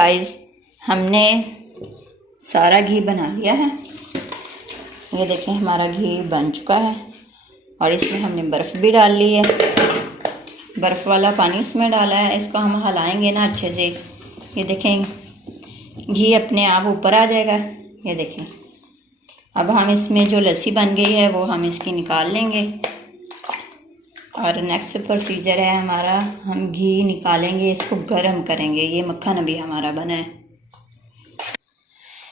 Guys, हमने सारा घी बना लिया है। ये देखें हमारा घी बन चुका है और इसमें हमने बर्फ़ भी डाल ली है। बर्फ़ वाला पानी इसमें डाला है। इसको हम हिलाएंगे ना अच्छे से। ये देखें घी अपने आप ऊपर आ जाएगा। ये देखें अब हम इसमें जो लस्सी बन गई है वो हम इसकी निकाल लेंगे। और नेक्स्ट प्रोसीजर है हमारा, हम घी निकालेंगे, इसको गर्म करेंगे। ये मक्खन अभी हमारा बना है।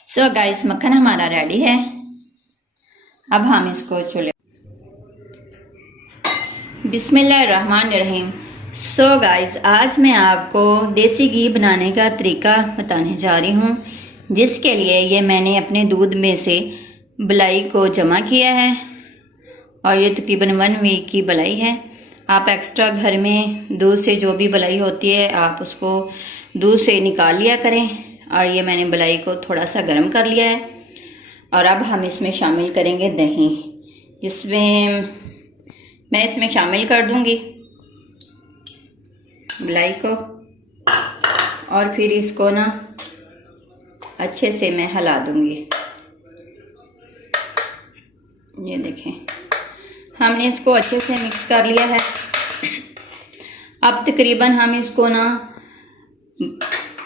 सो गाइस, मक्खन हमारा रेडी है। अब हम इसको चूल्हे बिस्मिल्लाहिर्रहमानिर्रहीम। सो गाइस, आज मैं आपको देसी घी बनाने का तरीका बताने जा रही हूँ, जिसके लिए ये मैंने अपने दूध में से बलाई को जमा किया है और ये तकरीबन 1 वीक की बलाई है। आप एक्स्ट्रा घर में दूध से जो भी बलाई होती है आप उसको दूध से निकाल लिया करें। और ये मैंने बलाई को थोड़ा सा गर्म कर लिया है। और अब हम इसमें शामिल करेंगे दही, जिसमें मैं इसमें शामिल कर दूंगी बलाई को। और फिर इसको ना अच्छे से मैं हिला दूंगी। ये देखें हमने इसको अच्छे से मिक्स कर लिया है। अब तकरीबन हम इसको ना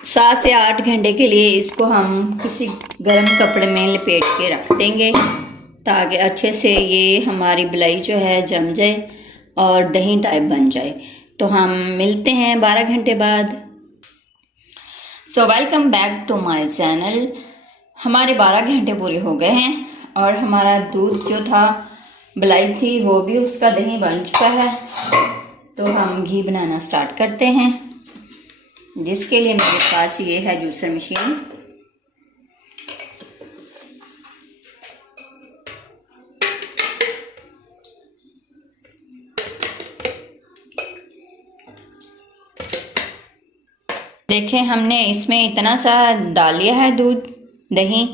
7 से 8 घंटे के लिए इसको हम किसी गर्म कपड़े में लपेट के रख देंगे, ताकि अच्छे से ये हमारी बलाई जो है जम जाए और दही टाइप बन जाए। तो हम मिलते हैं 12 घंटे बाद। So welcome back to my channel. हमारे 12 घंटे पूरे हो गए हैं और हमारा दूध जो था, बलाई थी, वो भी उसका दही बन चुका है। तो हम घी बनाना स्टार्ट करते हैं, जिसके लिए मेरे पास ये है जूसर मशीन। देखें हमने इसमें इतना सा डाल लिया है दूध, दही।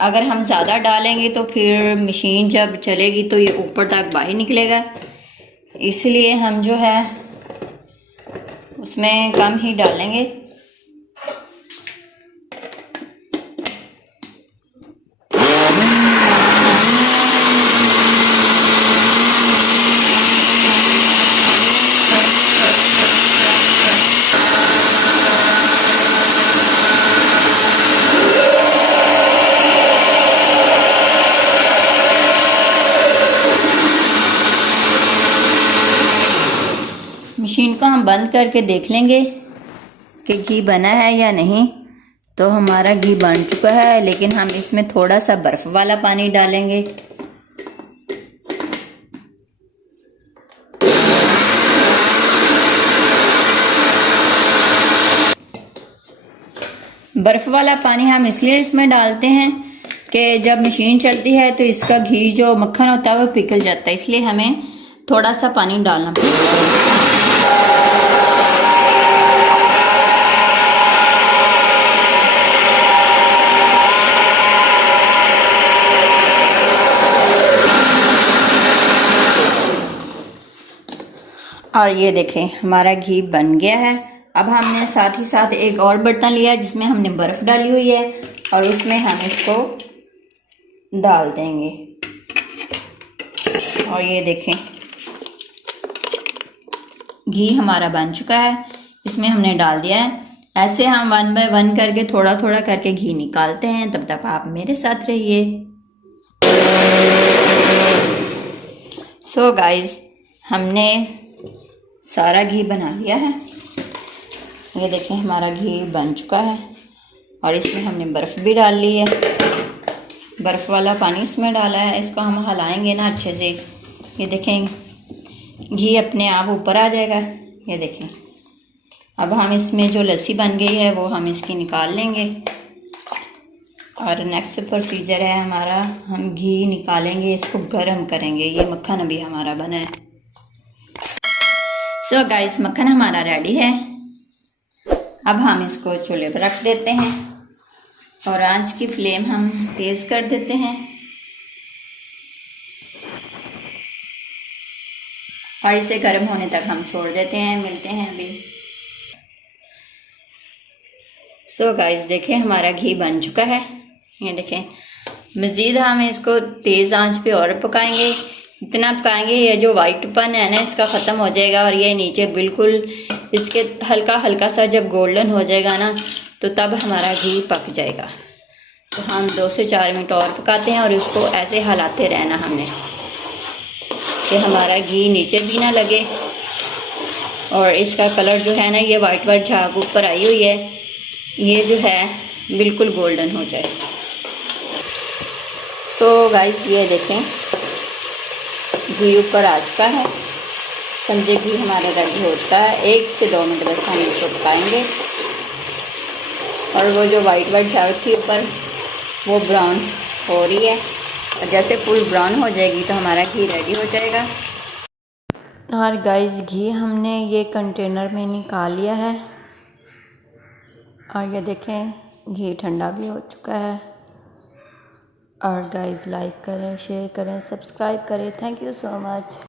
अगर हम ज़्यादा डालेंगे तो फिर मशीन जब चलेगी तो ये ऊपर तक बाहर निकलेगा, इसलिए हम जो है उसमें कम ही डालेंगे। मशीन को हम बंद करके देख लेंगे कि घी बना है या नहीं। तो हमारा घी बन चुका है, लेकिन हम इसमें थोड़ा सा बर्फ़ वाला पानी डालेंगे। बर्फ़ वाला पानी हम इसलिए इसमें डालते हैं कि जब मशीन चलती है तो इसका घी जो मक्खन होता है वो पिघल जाता है, इसलिए हमें थोड़ा सा पानी डालना पड़ेगा। और ये देखें हमारा घी बन गया है। अब हमने साथ ही साथ एक और बर्तन लिया जिसमें हमने बर्फ़ डाली हुई है और उसमें हम इसको डाल देंगे। और ये देखें घी हमारा बन चुका है, इसमें हमने डाल दिया है। ऐसे हम 1 बाय 1 करके थोड़ा थोड़ा करके घी निकालते हैं। तब तक आप मेरे साथ रहिए। सो गाइस, हमने सारा घी बना लिया है। ये देखें हमारा घी बन चुका है और इसमें हमने बर्फ़ भी डाल ली है। बर्फ़ वाला पानी इसमें डाला है। इसको हम हिलाएंगे ना अच्छे से। ये देखें घी अपने आप ऊपर आ जाएगा। ये देखें अब हम इसमें जो लस्सी बन गई है वो हम इसकी निकाल लेंगे। और नेक्स्ट प्रोसीजर है हमारा, हम घी निकालेंगे, इसको गर्म करेंगे। ये मक्खन अभी हमारा बना है। सो गाइस, मक्खन हमारा रेडी है। अब हम इसको चूल्हे पर रख देते हैं और आंच की फ्लेम हम तेज़ कर देते हैं और इसे गर्म होने तक हम छोड़ देते हैं। मिलते हैं अभी। सो गाइस देखें हमारा घी बन चुका है। ये देखें, मज़ीद हम इसको तेज़ आंच पे और पकाएंगे। इतना पकाएंगे ये जो वाइटपन है ना इसका ख़त्म हो जाएगा और ये नीचे बिल्कुल इसके हल्का हल्का सा जब गोल्डन हो जाएगा ना तो तब हमारा घी पक जाएगा। तो हम 2 से 4 मिनट और पकाते हैं और उसको ऐसे हिलाते रहना हमने कि हमारा घी नीचे भी ना लगे और इसका कलर जो है ना ये वाइट वाइट झाग ऊपर आई हुई है, ये जो है बिल्कुल गोल्डन हो जाए। तो गाइस ये देखें घी ऊपर आ चुका है, समझे घी हमारा रेडी हो चुका है। 1 से 2 मिनट बस हम इसको पकाएंगे और वो जो वाइट वाइट झाग थी ऊपर वो ब्राउन हो रही है और जैसे फुल ब्राउन हो जाएगी तो हमारा घी रेडी हो जाएगा। और गाइस घी हमने ये कंटेनर में निकाल लिया है और ये देखें घी ठंडा भी हो चुका है। और गाइस लाइक करें, शेयर करें, सब्सक्राइब करें। Thank you so much.